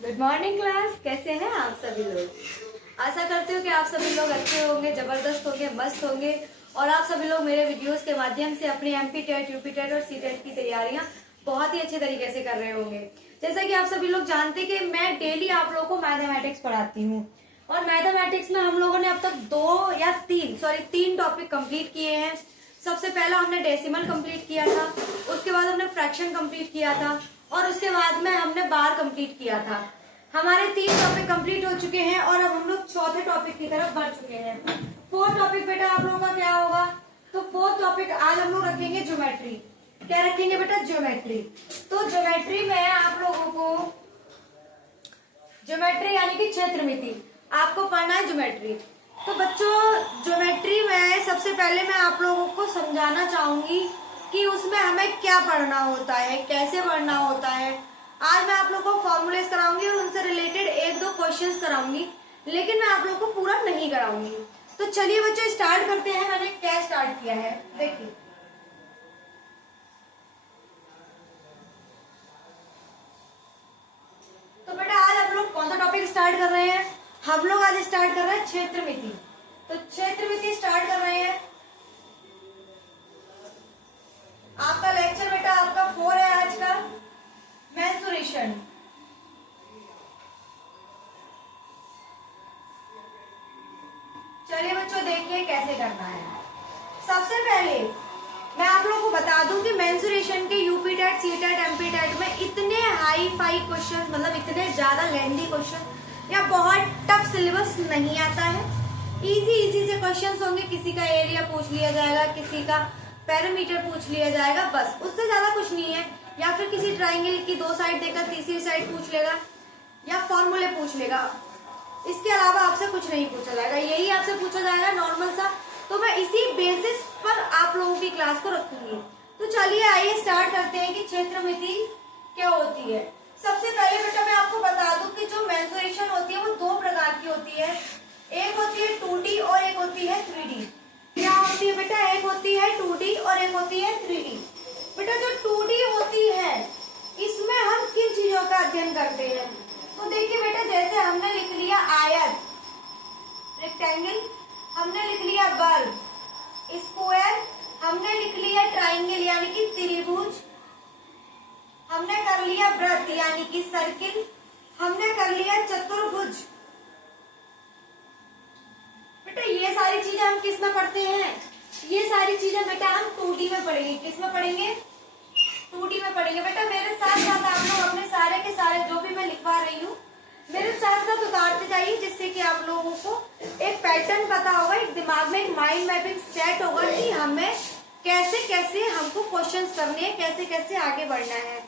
Good morning class. कैसे हैं आप सभी लोग? आशा करती हूँ कि आप सभी लोग अच्छे होंगे, जबरदस्त होंगे, मस्त होंगे और आप सभी लोग मेरे वीडियोस के माध्यम से अपनी एमपी टेट, यूपी टेट और सी टेट की तैयारियां बहुत ही अच्छे तरीके से कर रहे होंगे। जैसा कि आप सभी लोग जानते हैं कि मैं डेली आप लोगों को मैथमेटिक्स पढ़ाती हूँ और मैथमेटिक्स में हम लोगों ने अब तक तीन टॉपिक कंप्लीट किए हैं। सबसे पहला हमने डेसिमल कंप्लीट किया था, उसके बाद हमने फ्रैक्शन कंप्लीट किया था और उसके बाद में हमने बार कंप्लीट किया था। हमारे 3 टॉपिक कंप्लीट हो चुके हैं और अब हम लोग चौथे टॉपिक की तरफ बढ़ चुके हैं। 4th टॉपिक बेटा आप लोगों का क्या होगा? तो 4th टॉपिक आज हम लोग रखेंगे ज्योमेट्री। क्या रखेंगे बेटा? ज्योमेट्री। तो ज्योमेट्री में आप लोगों को ज्योमेट्री यानी कि क्षेत्रमिति आपको पढ़ना है ज्योमेट्री। तो बच्चों ज्योमेट्री में सबसे पहले मैं आप लोगों को समझाना चाहूंगी कि उसमें हमें क्या पढ़ना होता है, कैसे पढ़ना होता है। आज मैं आप लोगों को फॉर्मूलेस कराऊंगी और उनसे रिलेटेड 1-2 क्वेश्चंस कराऊंगी, लेकिन मैं आप लोगों को पूरा नहीं कराऊंगी। तो चलिए बच्चों स्टार्ट करते हैं। मैंने क्या स्टार्ट किया है देखिए। तो बेटा आज हम लोग कौन सा टॉपिक स्टार्ट कर रहे हैं? हम लोग आज स्टार्ट कर रहे हैं क्षेत्रमिति। तो क्षेत्रमिति स्टार्ट कर रहे हैं। आपका लेक्चर बेटा आपका 4 है आज का, मेंसुरेशन। चलिए बच्चों देखिए कैसे करना है। सबसे पहले मैं आप लोगों को बता दूं कि मेंसुरेशन के UP TET, C TET, MP TET में इतने हाई फाई क्वेश्चन, मतलब इतने ज्यादा लेंथी क्वेश्चन या बहुत टफ सिलेबस नहीं आता है। इजी से क्वेश्चंस होंगे। किसी का एरिया पूछ लिया जाएगा, किसी का पैरामीटर पूछ लिया जाएगा, बस उससे ज्यादा कुछ नहीं है। या फिर किसी ट्राइंगल की 2 साइड देकर तीसरी साइड पूछ लेगा या फॉर्मूले पूछ लेगा। इसके अलावा आपसे कुछ नहीं पूछा जाएगा, यही आपसे पूछा जाएगा नॉर्मल सा। तो मैं इसी बेसिस पर आप लोगों की क्लास को रखूंगी। तो चलिए आइए स्टार्ट करते हैं कि क्षेत्रमिति क्या होती है। सबसे पहले बेटा मैं आपको बता दूं कि जो मेंसुरेशन होती है वो 2 प्रकार की होती है। एक होती है 2D और एक होती है 3D। क्या होती है बेटा? एक होती है 2D और एक होती है 3D। बेटा जो 2D होती है इसमें हम किन चीजों का अध्ययन करते हैं? तो देखिए बेटा, जैसे हमने लिख लिया आयत, रेक्टेंगल, हमने लिख लिया वर्ग, स्क्वायर, हमने लिख लिया ट्राइंगल यानी कि त्रिभुज, हमने कर लिया वृत्त यानी कि सर्किल, हमने कर लिया चतुर्भुज। बेटा ये सारी चीजें हम किस में पढ़ते हैं? ये सारी चीजें बेटा हम 2D में पढ़ेंगे। किस में पढ़ेंगे? 2D में पढ़ेंगे। बेटा मेरे साथ साथ आप लोग अपने सारे के सारे जो भी मैं लिखवा रही हूँ मेरे साथ साथ उतारते जाइए, जिससे कि आप लोगों को एक पैटर्न पता होगा, एक दिमाग में एक माइंड मैपिंग सेट होगा कि हमें कैसे कैसे हमको क्वेश्चंस करने हैं, कैसे कैसे आगे बढ़ना है।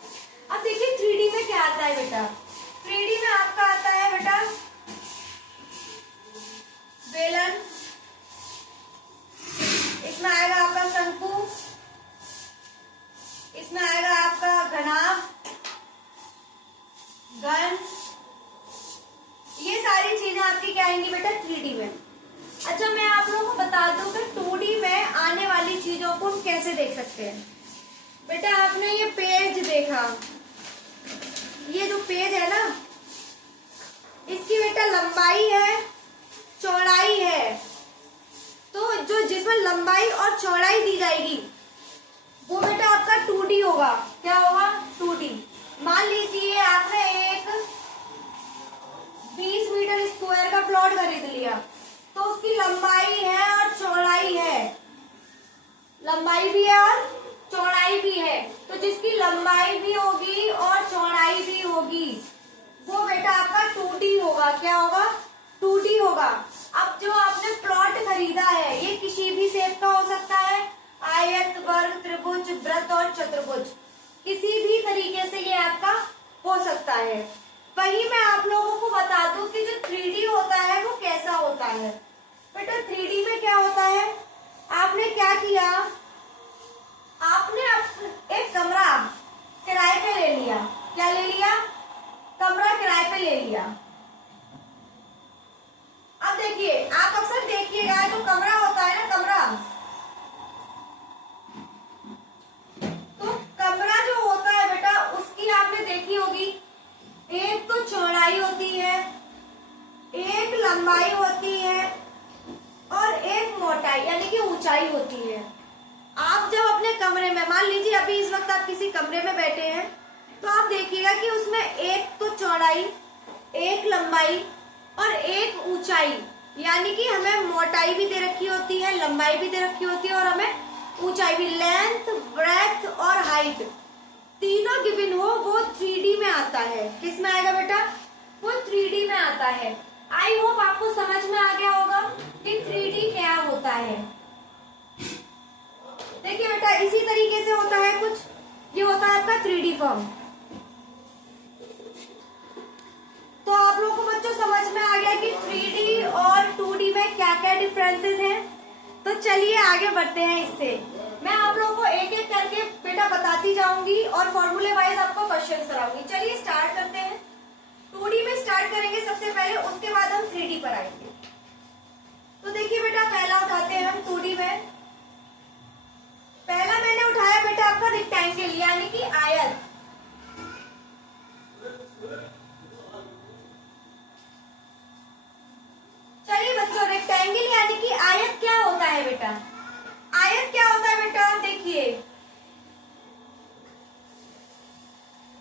अब देखिए 3D में क्या आता है बेटा? 3D में आपका आता है बेटा बेलन, इसमें आएगा आपका शंकु, इसमें आएगा आपका घनाभ, घन। ये सारी चीजें आपकी क्या आएंगी बेटा 3D में। अच्छा मैं आप लोगों को बता दूं कि 2D में आने वाली चीजों को हम कैसे देख सकते हैं। बेटा आपने ये पेज देखा, ये जो पेज है ना, इसकी बेटा लंबाई है, चौड़ाई है। तो जो जिसमें लंबाई और चौड़ाई दी जाएगी वो बेटा आपका 2D होगा। क्या होगा? 2D। मान लीजिए आपने एक 20 मीटर स्क्वायर का प्लॉट खरीद लिया, तो उसकी लंबाई है और चौड़ाई है, लंबाई भी है और चौड़ाई भी है। तो जिसकी लंबाई भी होगी और चौड़ाई भी होगी वो बेटा आपका 2D होगा। क्या होगा? 2D होगा। अब जो आपने प्लॉट खरीदा है ये किसी भी शेप का हो सकता है, आयत, वर्ग, त्रिभुज, वृत्त और चतुर्भुज, किसी भी तरीके से ये आपका हो सकता है। वही मैं आप लोगों को बता दूं कि जो 3D होता है वो कैसा होता है। बेटा 3D में क्या होता है? आपने क्या किया, आपने एक कमरा किराए पे ले लिया। क्या ले लिया? कमरा किराए पे ले लिया। अब देखिए आप अक्सर देखिएगा जो कमरा होता है ना, कमरा, तो कमरा जो होता है बेटा उसकी आपने देखी होगी, एक तो चौड़ाई एक लंबाई होती है और एक मोटाई यानी कि ऊंचाई होती है। आप जब अपने कमरे में, मान लीजिए अभी इस वक्त आप किसी कमरे में बैठे हैं, तो आप देखिएगा कि उसमें एक तो चौड़ाई, एक लंबाई और एक ऊंचाई, यानी कि हमें मोटाई भी दे रखी होती है, लंबाई भी दे रखी होती है और हमें ऊंचाई भी, लेंथ, ब्रेथ और हाइट तीनों गिवन हो, वो 3D में आता है। किस में आएगा बेटा? वो 3D में आता है। आई होप आपको समझ में आ गया होगा कि 3D क्या होता है। देखिए बेटा, इसी तरीके से होता है कुछ, ये होता है आपका 3D फॉर्म। तो आप लोगों को बच्चों समझ में आ गया कि 3D और 2D में क्या क्या डिफरेंसेस हैं। तो चलिए आगे बढ़ते हैं इससे। मैं आप लोगों को एक एक करके बेटा बताती जाऊंगी और फॉर्मूले वाइज आपको क्वेश्चन कराऊंगी। चलिए स्टार्ट करते हैं। 2D में स्टार्ट करेंगे सबसे पहले, उसके बाद हम 3D पर आएंगे। तो देखिए बेटा, पहला उठाते हैं हम 2D में। पहला मैंने उठाया बेटा आपका रेक्टेंगल यानी कि आयत। चलिए बच्चों, रेक्टेंगल यानी कि आयत क्या होता है बेटा? आयत क्या होता है बेटा? देखिए,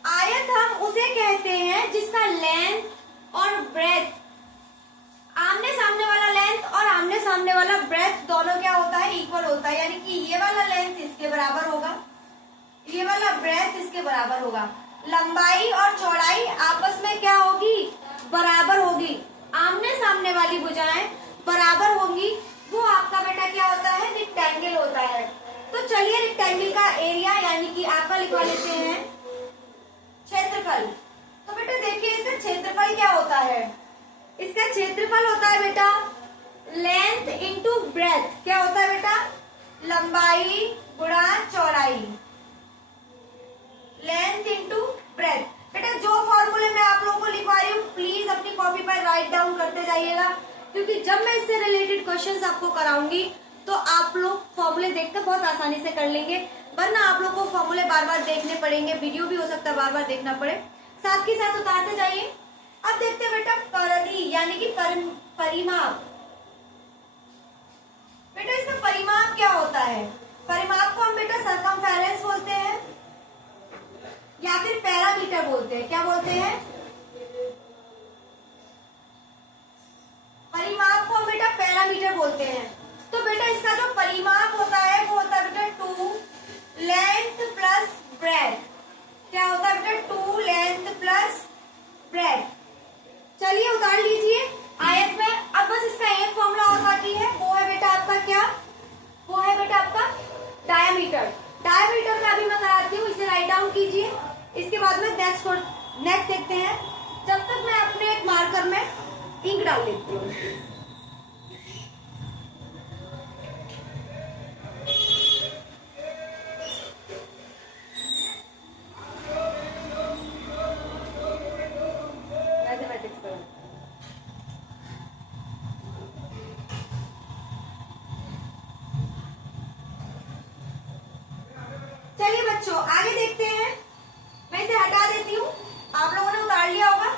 आयत हम उसे कहते हैं जिसका लेंथ और ब्रेथ, आमने सामने वाला लेंथ और आमने सामने वाला ब्रेथ दोनों क्या होता है? इक्वल होता है। यानी कि ये वाला लेंथ इसके बराबर होगा, ये वाला ब्रेथ इसके बराबर होगा। लंबाई और चौड़ाई आपस में क्या होगी? बराबर होगी। आमने सामने वाली भुजाएं बराबर होंगी, वो आपका बेटा क्या होता है? रेक्टेंगल होता है। तो चलिए रेक्टेंगल का एरिया यानी कि आपका लिखवा लेते हैं क्षेत्रफल। तो बेटा देखिए, इसका क्षेत्रफल क्या होता है? इसका क्षेत्रफल होता है बेटा लेंथ इंटू ब्रेथ। क्या होता है बेटा? लंबाई गुणा चौड़ाई, लेंथ इंटू ब्रेथ। बेटा जो फॉर्मूले मैं आप लोगों को लिखवा रही हूँ, प्लीज अपनी कॉपी पर राइट डाउन करते जाइएगा, क्योंकि जब मैं इससे रिलेटेड क्वेश्चंस आपको कराऊंगी तो आप लोग फॉर्मूले देखकर बहुत आसानी से कर लेंगे, वरना आप लोग को फॉर्मूले बार बार देखने पड़ेंगे, वीडियो भी हो सकता है बार बार देखना पड़े, साथ के साथ उतारते जाइए। अब देखते हैं बेटा परिधि यानी कि परिमाप। बेटा इसका परिमाप क्या होता है? परिमाप को हम बेटा सरकमफेरेंस बोलते हैं या फिर पैरामीटर बोलते हैं। क्या बोलते हैं? परिमाप को हम बेटा पैरामीटर बोलते हैं। तो बेटा इसका जो परिमाप होता है वो होता है बेटा 2 लेंथ प्लस ब्रेथ। क्या होता है बेटा? 2 लेंथ प्लस ब्रेथ। चलिए उतार लीजिए आयत में। अब बस इसका एक फॉर्मूला और बाकी है, वो है बेटा आपका क्या? वो है बेटा आपका डायमीटर। डायमीटर का अभी मैं कराती हूँ, इसे राइट डाउन कीजिए। इसके बाद में नेक्स्ट देखते हैं। जब तक मैं अपने एक मार्कर में इंक डाल लेती हूँ। चलिए बच्चों आगे देखते हैं। मैं इसे हटा देती हूँ, आप लोगों ने उतार लिया होगा।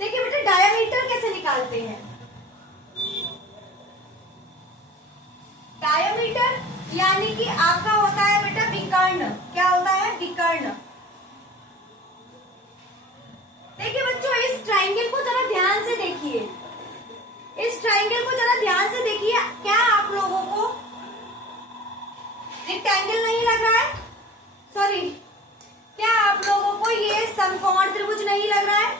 देखिए बेटा डायमीटर कैसे निकालते हैं? डायमीटर यानी कि आपका होता है बेटा विकर्ण। क्या होता है? विकर्ण। देखिए बच्चों, इस ट्राइंगल को जरा ध्यान से देखिए, इस ट्राइंगल को जरा ध्यान से देखिए। क्या आप लोगों को रेक्टेंगल नहीं लग रहा है? सॉरी, क्या आप लोगों को ये समकोण त्रिभुज नहीं लग रहा है?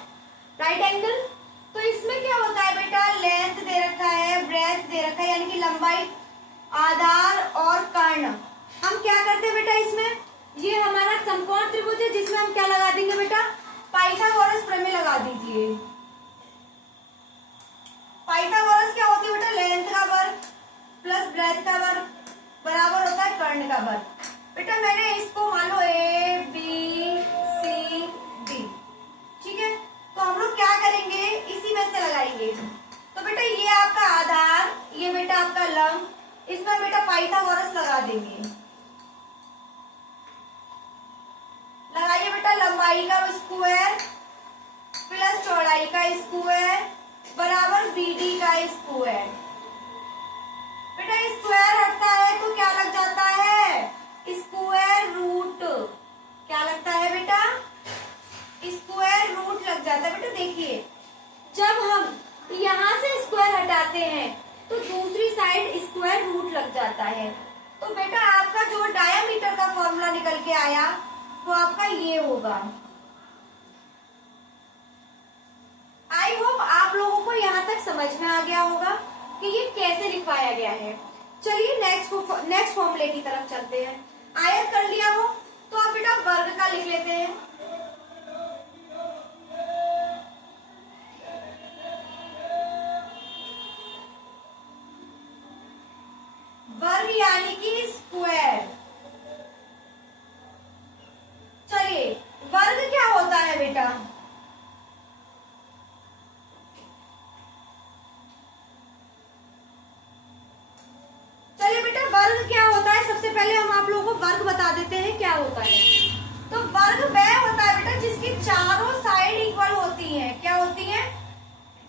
Right angle. तो इसमें क्या होता है बेटा? लेंथ दे रखा है, ब्रेथ दे रखा है, यानी कि लंबाई, आधार और कर्ण। हम क्या करते हैं बेटा इसमें? ये हमारा समकोण त्रिभुज है, जिसमें हम क्या लगा देंगे बेटा? पाइथागोरस प्रमेय लगा दीजिए। पाइथागोरस क्या होती है बेटा? लेंथ का वर्ग प्लस ब्रेथ का वर्ग बराबर होता है कर्ण का वर्ग। बेटा मैंने इसको मान लो ए बी सी डी, ठीक है? तो हम लोग क्या करेंगे? इसी में से लगाएंगे। तो बेटा ये आपका आधार, ये बेटा आपका लंब, इसमें बेटा पाइथागोरस लगा देंगे। लगाइए बेटा लंबाई का स्क्वायर प्लस चौड़ाई का स्क्वायर बराबर BD का स्क्वायर। बेटा स्क्वायर हटता है तो क्या लग जाता है, स्क्वायर रूट। क्या लगता है बेटा, स्क्वायर रूट लग जाता है। बेटा देखिए, जब हम यहाँ से स्क्वायर हटाते हैं तो दूसरी साइड स्क्वायर रूट लग जाता है। तो बेटा आपका जो डायामीटर का फॉर्मूला निकल के आया वो आपका ये होगा। आई होप आप लोगों को यहाँ तक समझ में आ गया होगा कि ये कैसे लिखवाया गया है। चलिए नेक्स्ट फॉर्मूले की तरफ चलते हैं। आयत कर लिया हो तो अब बेटा वर्ग का लिख लेते हैं। वर्ग यानी कि स्क्वायर। चलिए वर्ग क्या होता है बेटा, चलिए बेटा वर्ग क्या होता है, सबसे पहले हम आप लोगों को वर्ग बता देते हैं क्या होता है। तो वर्ग वह होता है बेटा जिसकी चारों साइड इक्वल होती हैं। क्या होती हैं,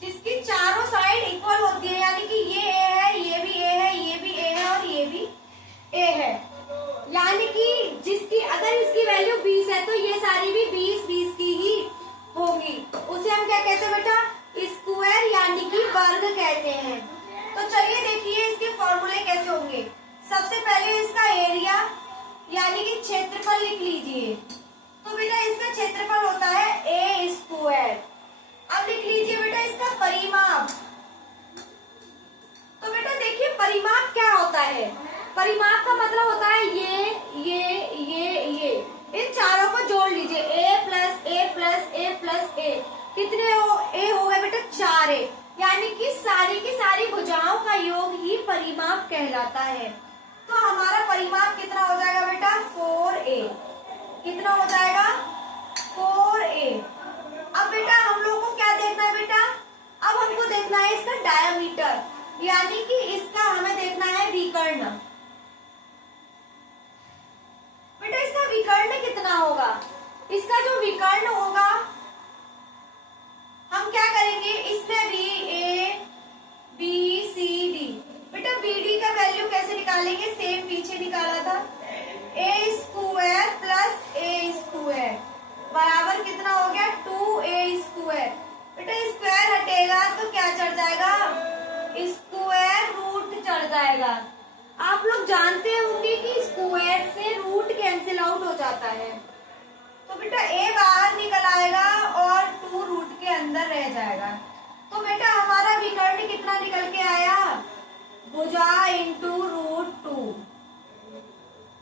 जिसकी चारों साइड इक्वल होती है, यानी कि ये ए है, ये भी ए है, ये भी ए है और ये भी ए है। यानी कि जिसकी अगर इसकी वैल्यू 20 है तो ये सारी भी 20 की ही होगी। उसे हम क्या कहते हैं बेटा, स्क्वायर यानी कि वर्ग कहते हैं। तो चलिए देखिए इसके फॉर्मूले कैसे होंगे। सबसे पहले इसका एरिया यानी कि क्षेत्रफल लिख लीजिए। तो बेटा इसका क्षेत्रफल होता है ए स्क्वायर। अब लिख लीजिए बेटा इसका परिमाप। तो बेटा देखिए परिमाप क्या होता है, परिमाप का मतलब होता है ये इन चारों को जोड़ लीजिए, a plus A plus A plus A. कितने ए हो गए बेटा, 4 ए, यानी कि सारी की सारी भुजाओं का योग ही परिमाप कहलाता है। तो हमारा परिमाप कितना हो जाएगा बेटा, 4a। कितना हो जाएगा, 4a। अब बेटा हम लोग को क्या देखना है बेटा, अब हमको देखना है इसका डायामीटर, यानी कि इसका हमें देखना है विकर्ण। बेटा इसका विकर्ण कितना होगा, इसका जो विकर्ण होगा हम क्या करेंगे, इसमें भी ए बी सी डी। बेटा बी डी का वैल्यू कैसे निकालेंगे, सेम पीछे निकाला था, ए स्क्वायर प्लस ए स्क्वायर बराबर कितना हो गया, 2a स्क्वायर। बेटा स्क्वायर हटेगा तो क्या चढ़ जाएगा, स्क्वायर रूट चढ़ जाएगा। आप लोग जानते होंगे कि स्क्वायर से रूट कैंसिल आउट हो जाता है। तो बेटा a बाहर निकल आएगा और 2 रूट के अंदर रह जाएगा। तो बेटा हमारा विकर्ण कितना निकल के आया, भुजा इंटू √2।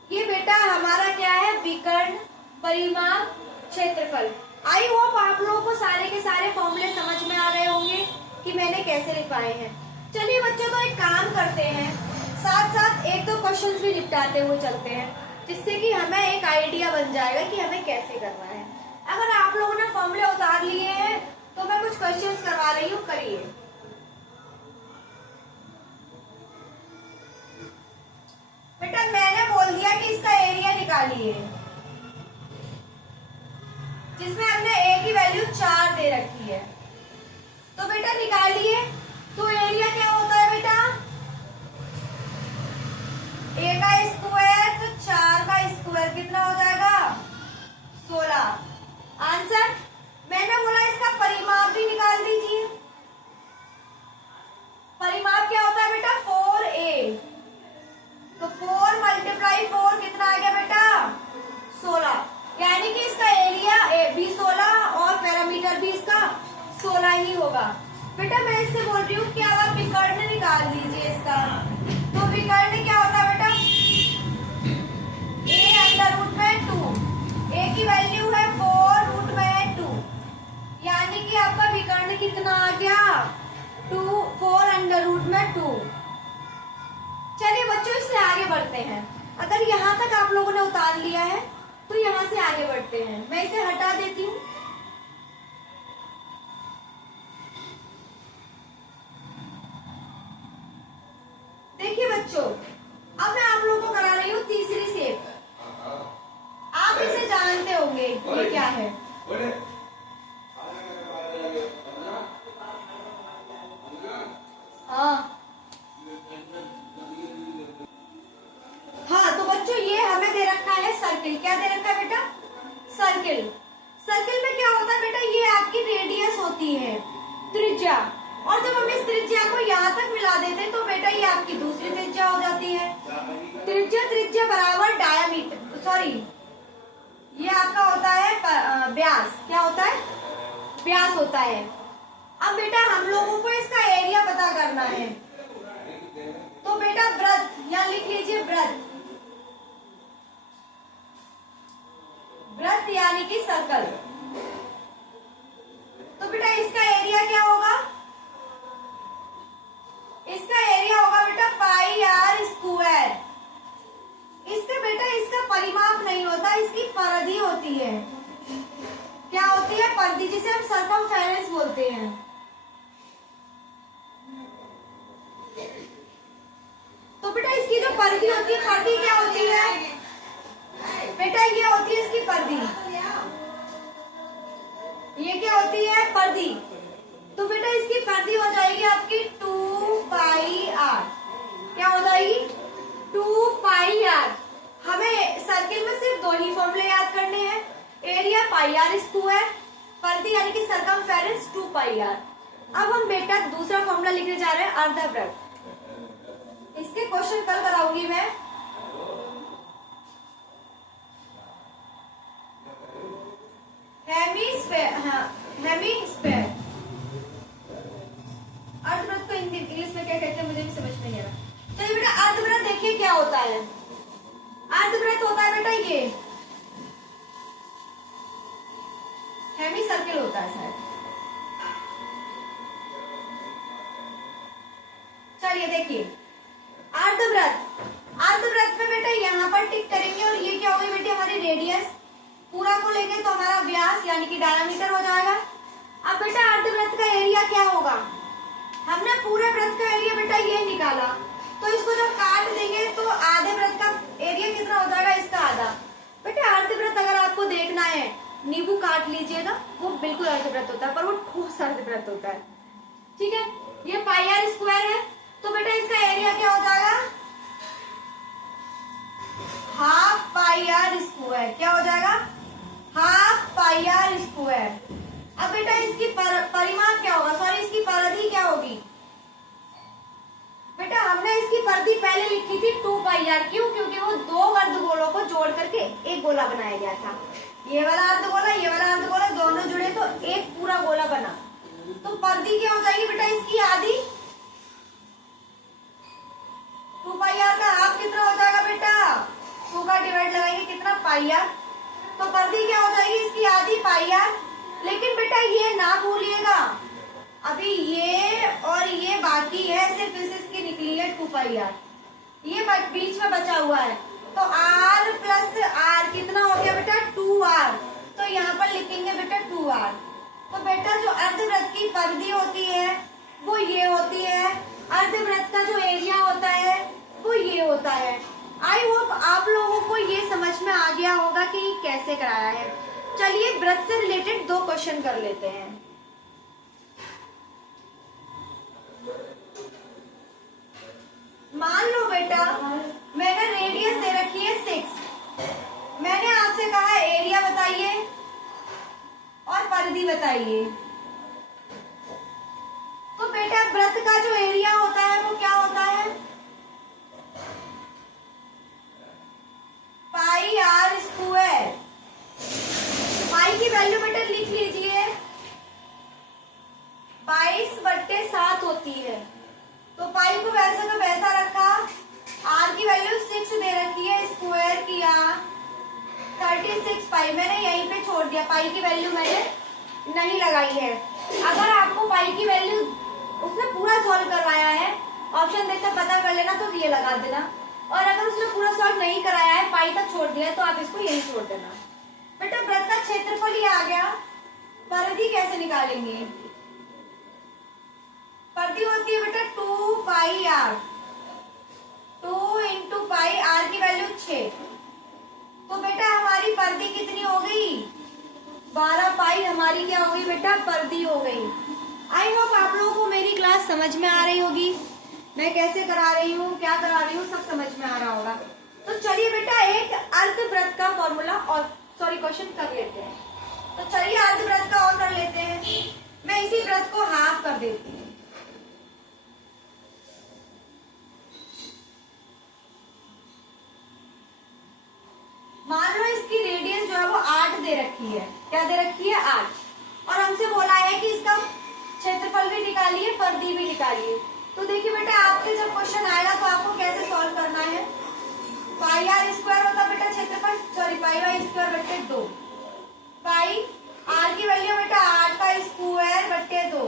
ये बेटा हमारा क्या है, विकर्ण, परिमाप, क्षेत्रफल। आई होप आप लोगों को सारे के सारे फॉर्मूले समझ में आ गए होंगे कि मैंने कैसे लिखवाए हैं। चलिए बच्चों तो एक काम करते हैं, साथ साथ एक दो क्वेश्चंस भी निपटाते हुए चलते हैं, जिससे कि हमें एक आइडिया बन जाएगा कि हमें कैसे करना है। अगर आप लोगों ने फॉर्मूले उतार लिए हैं तो मैं कुछ क्वेश्चंस करवा रही हूँ, करिए। बेटा मैंने बोल दिया कि इसका एरिया निकालिए, जिसमें हमने a की वैल्यू 4 दे रखी है। तो बेटा निकालिए, तो एरिया क्या होता है बेटा, a का स्क्वायर तो 4 का स्क्वायर कितना हो जाएगा, 16। आंसर मैंने बोला इसका परिमाप भी निकाल दीजिए। परिमाप क्या होता है बेटा, 4a। तो 4 मल्टीप्लाई 4 कितना आ गया बेटा, 16। यानी कि इसका एरिया भी 16 और पैरामीटर भी इसका 16 ही होगा। बेटा मैं इससे बोल रही हूँ कि अब आप विकर्ण निकाल दीजिए इसका। तो विकर्ण क्या होता है बेटा, a√2। a की वैल्यू है 4√2, यानी कि आपका विकर्ण कितना आ गया, 4√2। चलिए बच्चों इससे आगे बढ़ते हैं। अगर यहाँ तक आप लोगों ने उतार लिया है तो यहाँ से आगे बढ़ते हैं। मैं इसे हटा देती हूँ। देखिए बच्चों, अब मैं आप लोगों को करा रही हूँ तीसरी शेप। आप इसे जानते होंगे ये क्या है। सर्किल, सर्किल में क्या होता है बेटा, ये आपकी रेडियस होती है, त्रिज्या, और जब हम इस त्रिज्या को यहाँ तक मिला देते हैं तो बेटा ये आपकी दूसरी त्रिज्या हो जाती है। त्रिज्या बराबर डायामीटर, सॉरी ये आपका होता है व्यास, क्या होता है, व्यास होता है। अब बेटा हम लोगों को इसका एरिया पता करना है, तो बेटा वृत्त, या लिख लीजिए वृत्त, वृत्त यानी कि सर्कल। तो बेटा इसका एरिया क्या होगा, इसका एरिया होगा बेटा पाई आर स्क्वायर। इसका बेटा इसका परिमाप नहीं होता, इसकी परिधि होती है। क्या होती है, परिधि, जिसे हम सर्कमफेरेंस बोलते हैं। तो बेटा इसकी जो परिधि होती है, परिधि क्या होती है बेटा, ये होती है इसकी परिधि, ये क्या होती है, परिधि। तो बेटा इसकी परिधि हो जाएगी आपकी 2 पाई आर, क्या हो जाएगी 2 पाई आर। हमें सर्किल में सिर्फ दो ही फॉर्मूले याद करने हैं, एरिया पाई आर स्क्वायर, परिधि यानी कि सर्कमफेरेंस 2 पाई आर। अब हम बेटा दूसरा फॉर्मूला लिखने जा रहे हैं, अर्धवृत्त। इसके क्वेश्चन कल कराऊंगी मैं। हेमीस्फेयर, हाँ हेमीस्फेयर, अर्धवृत्त को इंग्लिश में क्या कहते हैं मुझे भी समझ नहीं आ रहा। चलिए बेटा अर्धवृत्त देखिए क्या होता है। अर्धवृत्त होता है बेटा ये हेमी सर्किल होता है शायद। चलिए देखिए अर्धवृत्त, अर्धवृत्त में बेटा यहाँ पर टिक करेंगे और ये क्या होगी बेटी हमारी रेडियस, पूरा को लेंगे तो हमारा व्यास यानी कि डायमीटर हो जाएगा। अब बेटा अर्धवृत्त का एरिया क्या होगा, हमने पूरे वृत्त का एरिया बेटा ये निकाला, तो इसको जब काट देंगे तो आधे वृत्त का एरिया कितना हो जाएगा, इसका आधा। बेटा अर्धवृत्त अगर आपको देखना है, नींबू काट लीजिएगा, वो बिल्कुल अर्धवृत्त होता है, पर वो ठोस अर्धवृत्त होता है, ठीक है। ये पाई आर स्क्वायर है, तो बेटा इसका एरिया क्या हो जाएगा, हाफ पाई आर स्क्वायर, क्या हो जाएगा, हाफ पाई आर स्क्वायर। अब बेटा इसकी परिमाप क्या होगा, सॉरी इसकी परिधि क्या होगी। बेटा हमने इसकी परिधि पहले लिखी थी 2 पाई आर, क्यों, क्योंकि वो दो अर्धगोलों को जोड़ करके एक गोला बनाया गया था। ये वाला अर्धगोला, ये वाला अर्धगोला दोनों जुड़े तो एक पूरा गोला बना। तो परिधि क्या हो जाएगी बेटा इसकी आधी, 2 पाई आर का हाफ कितना हो जाएगा बेटा, 2 का डिवाइड लगाएंगे कितना, पाई आर। तो परिधि क्या हो जाएगी इसकी आधी, पाई आर। लेकिन बेटा ये ना भूलिएगा, अभी ये और ये बाकी है, सिर्फ इसकी निकली है 2 पाई आर, ये बीच में बचा हुआ है। तो r प्लस आर कितना हो गया बेटा 2r, तो यहाँ पर लिखेंगे बेटा 2r। तो बेटा जो अर्धवृत्त की परिधि होती है वो ये होती है, अर्धवृत्त का जो एरिया होता है वो ये होता है। आई होप आप लोगों को ये समझ में आ गया होगा कि ये कैसे कराया है। चलिए वृत्त से रिलेटेड 2 क्वेश्चन कर लेते हैं। मान लो बेटा मैंने रेडियस दे रखी है 6, मैंने आपसे कहा एरिया बताइए और परिधि बताइए। तो बेटा वृत्त का जो एरिया होता है वो क्या होता है, पाई आर स्क्वायर। पाई की वैल्यू बेटा लिख लीजिए 22/7 होती है, तो पाई को वैसे का वैसा रखा, आर की वैल्यू 6 दे रखी है, स्क्वायर किया 36 पाई, मैंने यहीं पे छोड़ दिया, पाई की वैल्यू मैंने नहीं लगाई है। अगर आपको पाई की वैल्यू उसने पूरा सॉल्व करवाया है, ऑप्शन देखकर पता कर लेना, तो ये लगा देना, और अगर उसने पूरा सॉल्व नहीं कराया है, पाई तक छोड़ दिया है, तो आप इसको यही छोड़ देना। बेटा वृत्त का क्षेत्रफल ये आ गया, परिधि कैसे निकालेंगे, परिधि होती है बेटा 2 पाई आर, 2 इंटू पाई, आर की वैल्यू 6, तो बेटा हमारी परिधि कितनी हो गई, 12 पाई हमारी क्या हो गई बेटा, परिधि हो गई। आई होप आप लोगों को मेरी क्लास समझ में आ रही होगी, मैं कैसे करा रही हूँ, क्या करा रही हूँ, सब समझ में आ रहा होगा। तो चलिए बेटा एक अर्धवृत्त का फॉर्मूला और सॉरी क्वेश्चन कर लेते हैं। तो चलिए अर्ध वृत्त का और कर लेते हैं। मैं इसी वृत्त को हाफ कर देती हूँ। मान लो इसकी रेडियस जो है वो 8 दे रखी है। क्या दे रखी है? 8। और हमसे बोला है कि इसका क्षेत्रफल भी निकालिए, परिधि भी निकालिए। तो देखिए बेटा, आपके जब क्वेश्चन आएगा तो आपको कैसे सॉल्व करना है। पाई आर स्क्वायर होता बेटा क्षेत्रफल, सॉरी पाई वाई स्क्वायर बट्टे 2। पाई आर की वैल्यू बेटा 8 का स्क्वायर बट्टे 2।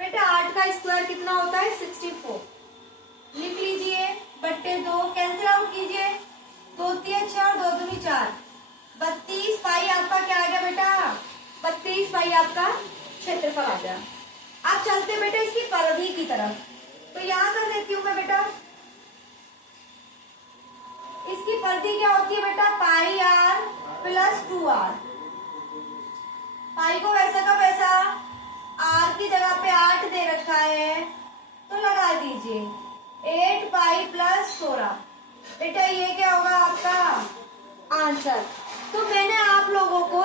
बेटा 8 का स्क्वायर कितना होता है? 64। लिख लीजिए बट्टे 2, कैंसिल आउट कीजिए। 2 3 6 और 2 दूनी 4, 32 पाई आपका क्या आ गया बेटा? 32 पाई आपका क्षेत्रफल आ गया। अब चलते बेटा इसकी परिधि की तरफ। तो यहां कर देती हूँ मैं बेटा। इसकी परिधि क्या होती है बेटा? पाई आर प्लस 2r। पाई को वैसा का वैसा, आर की जगह पे 8 दे रखा है तो लगा दीजिए 8 पाई प्लस 16। बेटा ये क्या होगा आपका आंसर। तो मैंने आप लोगों को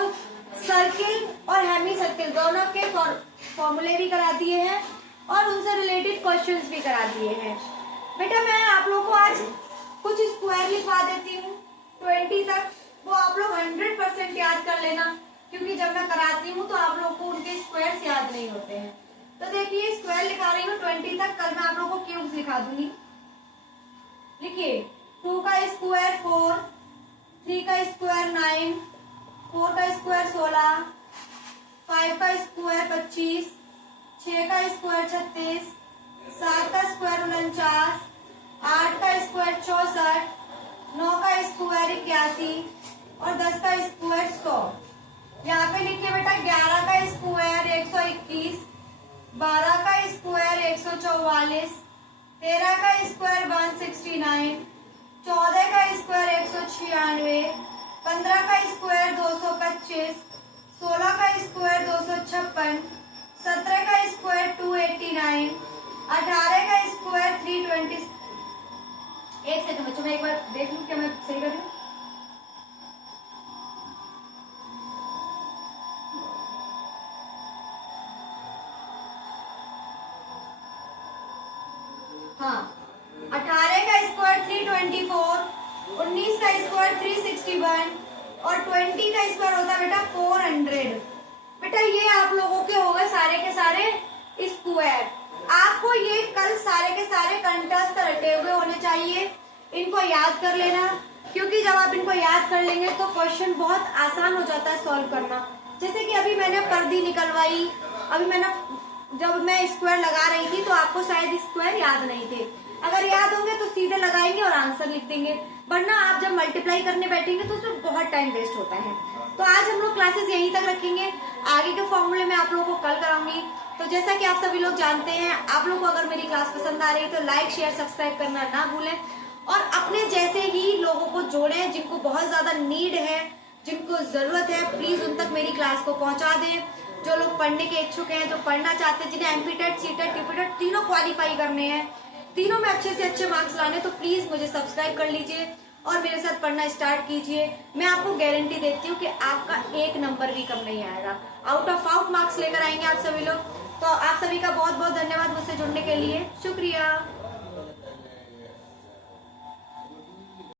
सर्किल और हेमी सर्किल दोनों के फॉर्मूले भी करा दिए हैं और उनसे रिलेटेड क्वेश्चंस भी करा दिए हैं। बेटा मैं आप लोगों को आज कुछ स्क्वायर लिखवा देती हूँ 20 तक, वो आप लोग 100% याद कर लेना, क्योंकि जब मैं कराती हूँ तो आप लोग को उनके स्क्वायर्स याद नहीं होते हैं। तो देखिए स्क्वायर लिखा रही हूँ 20 तक, कल मैं आप लोगों को क्यूब्स लिखा दूंगी। लिखिए 2 का स्क्वायर 4, 3 का स्क्वायर 9, 4 का स्क्वायर 16, 5 का स्क्वायर 25, 6 का स्क्वायर 36, 7 का स्क्वायर 49, 8 का स्क्वायर 64, 9 का स्क्वायर 81 और 10 का स्क्वायर 100। यहाँ पे लिखिए बेटा 11 का स्क्वायर 121, 12 का स्क्वायर 144, 13 का स्क्वायर 169, 14 का स्क्वायर 196, 15 का स्क्वायर 225, 16 का स्क्वायर 256, 17 का स्क्वायर 289, 18 का स्क्वायर 320। एक सेकंड बच्चों, मैं एक बार देख लूं क्या मैं सही कर रही हूँ। हाँ, 18 का स्क्वायर 324, 19 का स्क्वायर 361 और 20 का स्क्वायर होता है बेटा 400। बेटा ये आप लोगों के हो गए सारे के सारे स्क्वायर। आपको ये कल सारे के सारे कंटस्ट रटे हुए होने चाहिए, इनको याद कर लेना, क्योंकि जब आप इनको याद कर लेंगे तो क्वेश्चन बहुत आसान हो जाता है सॉल्व करना। जैसे कि अभी मैंने परिधि निकलवाई, अभी मैंने जब मैं स्क्वायर लगा रही थी तो आपको शायद स्क्वायर याद नहीं थे। अगर याद होंगे तो सीधे लगाएंगे और आंसर लिख देंगे, वरना आप जब मल्टीप्लाई करने बैठेंगे तो उसमें बहुत टाइम वेस्ट होता है। तो आज हम लोग क्लासेस यहीं तक रखेंगे, आगे के फॉर्मूले में आप लोगों को कल कराऊंगी। तो जैसा कि आप सभी लोग जानते हैं, आप लोग को अगर मेरी क्लास पसंद आ रही है तो लाइक शेयर सब्सक्राइब करना ना भूलें और अपने जैसे ही लोगों को जोड़ें जिनको बहुत ज्यादा नीड है, जिनको जरूरत है, प्लीज उन तक मेरी क्लास को पहुंचा दें। जो लोग पढ़ने के इच्छुक हैं, जो पढ़ना चाहते हैं, जिन्हें एमपीटेट सीटेट यूपीटेट तीनों क्वालिफाई करने हैं, तीनों में अच्छे से अच्छे मार्क्स लाने, तो प्लीज मुझे सब्सक्राइब कर लीजिए और मेरे साथ पढ़ना स्टार्ट कीजिए। मैं आपको गारंटी देती हूँ कि आपका 1 नंबर भी कम नहीं आएगा, आउट ऑफ आउट मार्क्स लेकर आएंगे आप सभी लोग। तो आप सभी का बहुत बहुत धन्यवाद मुझसे जुड़ने के लिए, शुक्रिया।